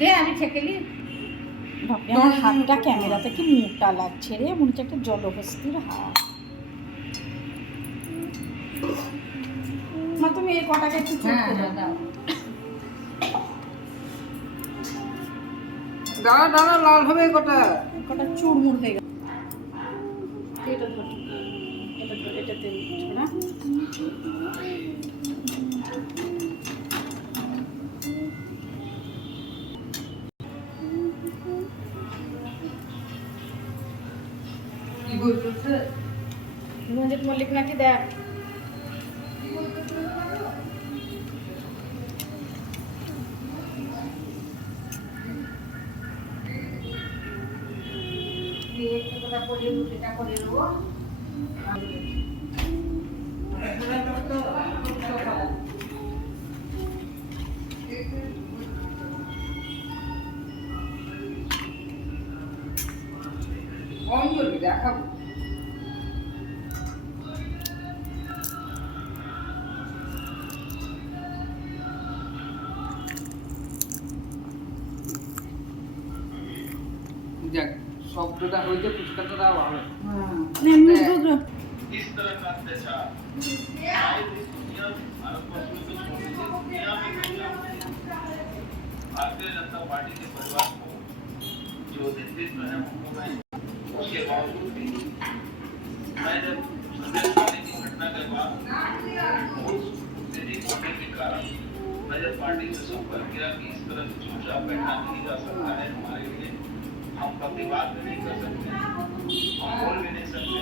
দে আমি ছেঁকেলি। ভাবলি আমার হাতটা ক্যামেরাতে কি মোটা লাগছে রে, মনে হচ্ছে একটা জলহস্তির হাত। মা তুমি এই কটাকে একটু চটকে দাও। দাঁড়া দাঁড়া, লাল হবে কটা। কটা চুরমুর হয়ে গেল। এটা ধর, এটা ধর, এটা তেল উঠছে না। কি বলতেছে? রঞ্জিত মল্লিক নাকি দেখ। এটা করে দেবো। অঞ্জলি দেখাবো। যাক, শব্দটা হইতে ফুচকাটা দাও হবে। इस तरह का अत्याचार शायद इस दुनिया में भारतवर्ष में तो छोड़ दीजिए, दुनिया में कहीं ना कहीं भारतीय जनता पार्टी के परिवार को जो नेतृत्व है उनको मैं उसके बावजूद भी मैं जब संदेश पाने की घटना के बाद बहुत देरी होने के कारण मैं जब पार्टी से संपर्क किया कि इस तरह से चुपचाप बैठा नहीं जा सकता है हमारे लिए, हम प्रतिवाद भी नहीं कर सकते, हम बोल भी नहीं सकते।